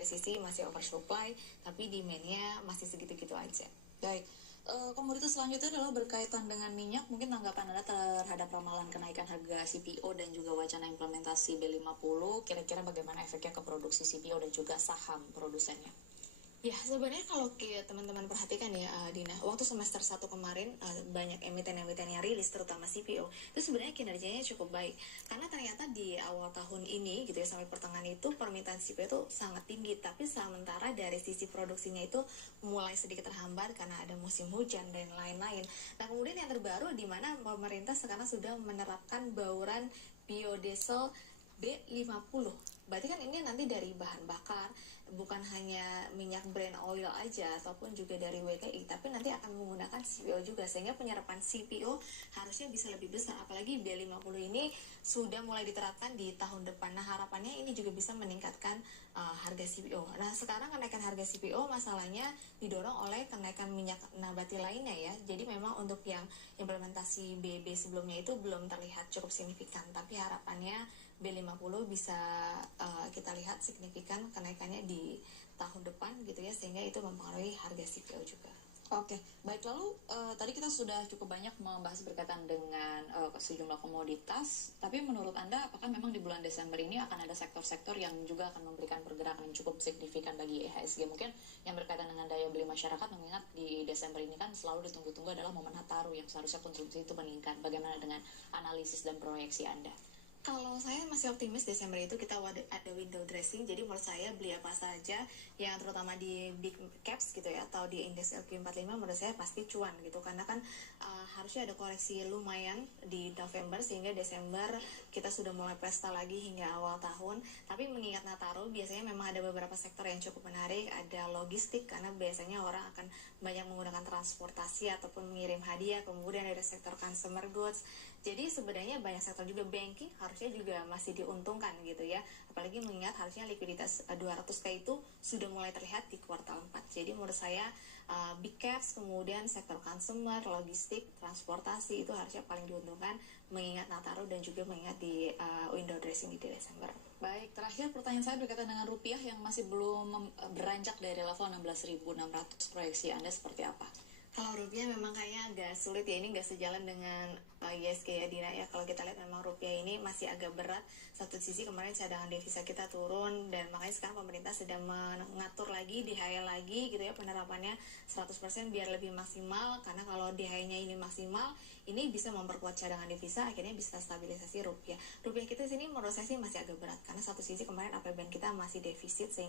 dari sisi masih oversupply, tapi demand-nya masih segitu-gitu aja. Baik, komoditas selanjutnya adalah berkaitan dengan minyak. Mungkin tanggapan Anda terhadap ramalan kenaikan harga CPO dan juga wacana implementasi B50, kira-kira bagaimana efeknya ke produksi CPO dan juga saham produsennya? Ya, sebenarnya kalau teman-teman perhatikan ya, Dina, waktu semester 1 kemarin banyak emiten-emiten yang rilis, terutama CPO, itu sebenarnya kinerjanya cukup baik. Karena ternyata di awal tahun ini, gitu ya, sampai pertengahan itu, permintaan CPO itu sangat tinggi. Tapi sementara dari sisi produksinya itu mulai sedikit terhambat karena ada musim hujan dan lain-lain. Nah, kemudian yang terbaru di mana pemerintah sekarang sudah menerapkan bauran biodiesel B50. Berarti kan ini nanti dari bahan bakar, bukan hanya minyak brand oil aja ataupun juga dari WTI, tapi nanti akan menggunakan CPO juga, sehingga penyerapan CPO harusnya bisa lebih besar. Apalagi B50 ini sudah mulai diterapkan di tahun depan. Nah, harapannya ini juga bisa meningkatkan harga CPO. Nah, sekarang kenaikan harga CPO masalahnya didorong oleh kenaikan minyak nabati lainnya ya. Jadi memang untuk yang implementasi BB sebelumnya itu belum terlihat cukup signifikan, tapi harapannya B50 bisa kita lihat signifikan kenaikannya di tahun depan gitu ya, sehingga itu mempengaruhi harga CPO juga. Oke, baik, lalu tadi kita sudah cukup banyak membahas berkaitan dengan sejumlah komoditas, tapi menurut Anda apakah memang di bulan Desember ini akan ada sektor-sektor yang juga akan memberikan pergerakan yang cukup signifikan bagi IHSG? Mungkin yang berkaitan dengan daya beli masyarakat, mengingat di Desember ini kan selalu ditunggu-tunggu adalah momen Nataru yang seharusnya konsumsi itu meningkat. Bagaimana dengan analisis dan proyeksi Anda? Kalau saya masih optimis Desember itu kita ada window dressing, jadi menurut saya beli apa saja yang terutama di big caps gitu ya, atau di indeks LQ45 menurut saya pasti cuan gitu, karena kan harusnya ada koreksi lumayan di November sehingga Desember kita sudah mulai pesta lagi hingga awal tahun. Tapi mengingat Nataru biasanya memang ada beberapa sektor yang cukup menarik, ada logistik karena biasanya orang akan banyak menggunakan transportasi ataupun mengirim hadiah, kemudian ada sektor consumer goods. Jadi sebenarnya banyak sektor juga, banking harusnya juga masih diuntungkan gitu ya. Apalagi mengingat harusnya likuiditas 200K itu sudah mulai terlihat di kuartal 4. Jadi menurut saya big caps, kemudian sektor consumer, logistik, transportasi itu harusnya paling diuntungkan mengingat Nataru dan juga mengingat di window dressing di Desember. Baik, terakhir pertanyaan saya berkaitan dengan rupiah yang masih belum beranjak dari level 16.600. Proyeksi Anda seperti apa? Kalau rupiah memang kayaknya agak sulit ya, ini nggak sejalan dengan ISG ya Dina ya. Kalau kita lihat memang rupiah ini masih agak berat. Satu sisi kemarin cadangan devisa kita turun, dan makanya sekarang pemerintah sedang mengatur lagi, DHL lagi gitu ya, penerapannya 100% biar lebih maksimal. Karena kalau DHL-nya ini maksimal, ini bisa memperkuat cadangan devisa, akhirnya bisa stabilisasi rupiah. Rupiah kita sini menurut saya sih masih agak berat, karena satu sisi kemarin APBN kita masih defisit, sehingga